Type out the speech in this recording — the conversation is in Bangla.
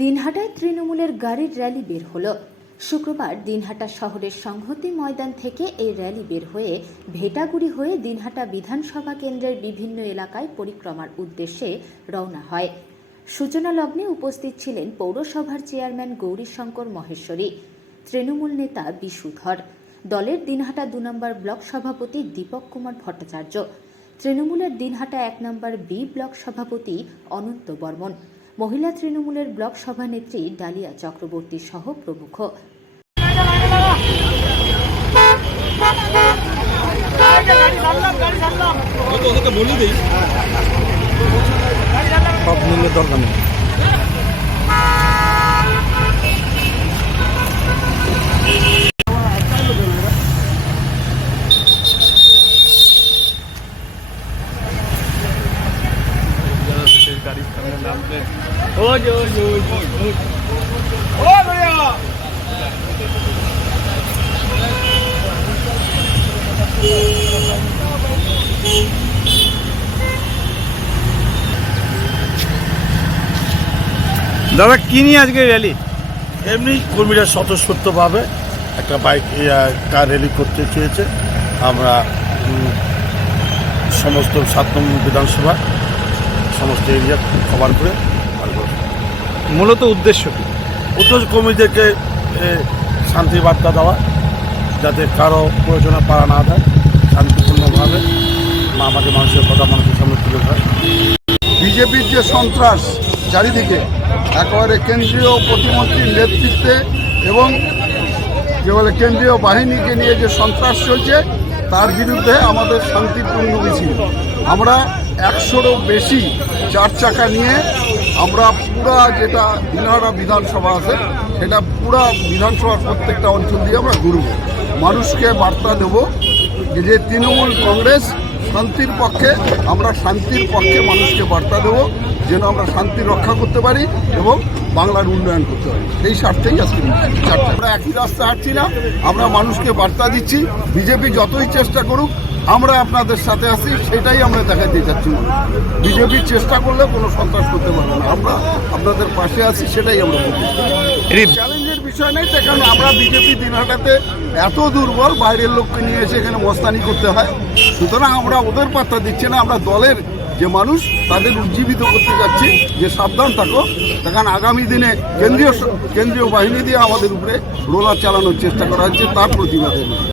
দিনহাটায় তৃণমূলের গাড়ির র্যালি বের হলো। শুক্রবার দিনহাটা শহরের সংহতি ময়দান থেকে এই র্যালি বের হয়ে ভেটাগুড়ি হয়ে দিনহাটা বিধানসভা কেন্দ্রের বিভিন্ন এলাকায় পরিক্রমার উদ্দেশ্যে রওনা হয়। সূচনা লগ্নে উপস্থিত ছিলেন পৌরসভার চেয়ারম্যান গৌরীশঙ্কর মহেশ্বরী, তৃণমূল নেতা বিশুধর, দলের দিনহাটা 2 নম্বর ব্লক সভাপতি দীপক কুমার ভট্টাচার্য, তৃণমূলের দিনহাটা 1 নম্বর বি ব্লক সভাপতি অনন্ত বর্মন, মহিলা তৃণমূলের ব্লক সভানেত্রী ডালিয়া চক্রবর্তী সহ প্রমুখ। गाड़ी सामने नाम पे দাদা কি নিয়ে আজকে র্যালি? এমনি কর্মীরা স্বতঃস্ফূর্তভাবে একটা বাইক কার র্যালি করতে চেয়েছে। আমরা সমস্ত 7 নম্বর বিধানসভা সমস্ত এরিয়া কভার করে মূলত উদ্দেশ্য কি? উদ্দেশ্য কর্মীদেরকে শান্তি বার্তা দেওয়া, যাতে কারো প্রয়োজনে পাড়া না দেয়, শান্তিপূর্ণভাবে আমাদের মানুষের কথা মানুষের সামনে তুলে ধরে। বিজেপির যে সন্ত্রাস চারিদিকে একেবারে কেন্দ্রীয় প্রতিমন্ত্রীর নেতৃত্বে এবং যে বলে কেন্দ্রীয় বাহিনীকে নিয়ে যে সন্ত্রাস চলছে তার বিরুদ্ধে আমাদের শান্তিপূর্ণ মিছিল। আমরা 100-রও বেশি 4 চাকা নিয়ে আমরা পুরা যেটা দিনহাটা বিধানসভা আছে সেটা পুরা বিধানসভার প্রত্যেকটা অঞ্চল দিয়ে আমরা ঘুরব, মানুষকে বার্তা দেব যে তৃণমূল কংগ্রেস শান্তির পক্ষে, আমরা শান্তির পক্ষে মানুষকে বার্তা দেব যেন আমরা শান্তি রক্ষা করতে পারি এবং বাংলার উন্নয়ন করতে পারি। এই স্বার্থেই আজকে আমরা একই রাস্তা হাঁটছি না, আমরা মানুষকে বার্তা দিচ্ছি বিজেপি যতই চেষ্টা করুক আমরা আপনাদের সাথে আছি, সেটাই আমরা দেখাতে চাচ্ছি। বিজেপির চেষ্টা করলে কোনো সন্ত্রাস করতে পারবে না, আমরা আপনাদের পাশে আছি, সেটাই আমরা বলছি। চ্যালেঞ্জের বিষয় নেই, কারণ আমরা বিজেপি দিনহাটাতে এত দুর্বল, বাইরের লোককে নিয়ে এসে এখানে মস্তানি করতে হয়। সুতরাং আমরা ওদের বার্তা দিচ্ছি না, আমরা দলের যে মানুষ তাদের উজ্জীবিত করতে যাচ্ছি যে সাবধান থাকো, কারণ আগামী দিনে কেন্দ্রীয় বাহিনী দিয়ে আমাদের উপরে রোলার চালানোর চেষ্টা করা হচ্ছে, তার প্রতিবাদে।